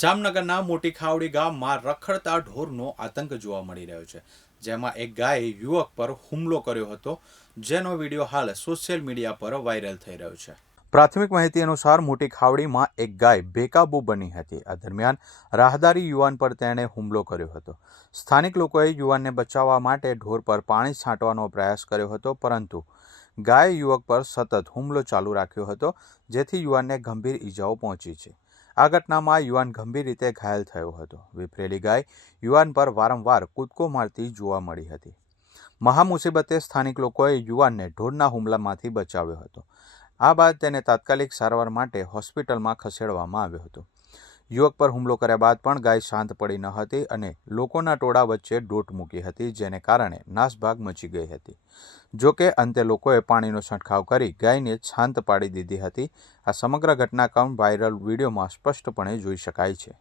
જામનગરના મોટી ખાવડી ગામમાં રખડતા ઢોરનો આતંક જોવા મળી રહ્યો છે, જેમાં એક ગાયે યુવક પર હુમલો કર્યો હતો, જેનો વીડિયો હાલ સોશિયલ મીડિયા પર વાયરલ થઈ રહ્યો છે. પ્રાથમિક માહિતી અનુસાર મોટી ખાવડીમાં એક ગાય બેકાબૂ બની હતી. આ દરમિયાન રાહદારી યુવાન પર તેણે હુમલો કર્યો હતો. સ્થાનિક લોકોએ યુવાનને બચાવવા માટે ઢોર પર પાણી છાંટવાનો પ્રયાસ કર્યો હતો, પરંતુ ગાય યુવક પર સતત હુમલો ચાલુ રાખ્યો હતો, જેથી યુવાનને ગંભીર ઈજાઓ પહોંચી છે. આ ઘટનામાં યુવાન ગંભીર રીતે ઘાયલ થયો હતો. વિફરેલી ગાય યુવાન પર વારંવાર કૂદકો મારતી જોવા મળી હતી. મહામુસીબતે સ્થાનિક લોકોએ યુવાનને ઢોરના હુમલામાંથી બચાવ્યો હતો. આ બાદ તેને તાત્કાલિક સારવાર માટે હોસ્પિટલમાં ખસેડવામાં આવ્યો હતો. યુવક પર હુમલો કર્યા બાદ પણ ગાય શાંત પડી ન હતી અને લોકોના ટોળા વચ્ચે ડોટ મૂકી હતી, જેને કારણે નાસભાગ મચી ગઈ હતી. જો કે અંતે લોકોએ પાણીનો છંટકાવ કરી ગાયને શાંત પાડી દીધી હતી. આ સમગ્ર ઘટનાક્રમ વાયરલ વિડીયોમાં સ્પષ્ટપણે જોઈ શકાય છે.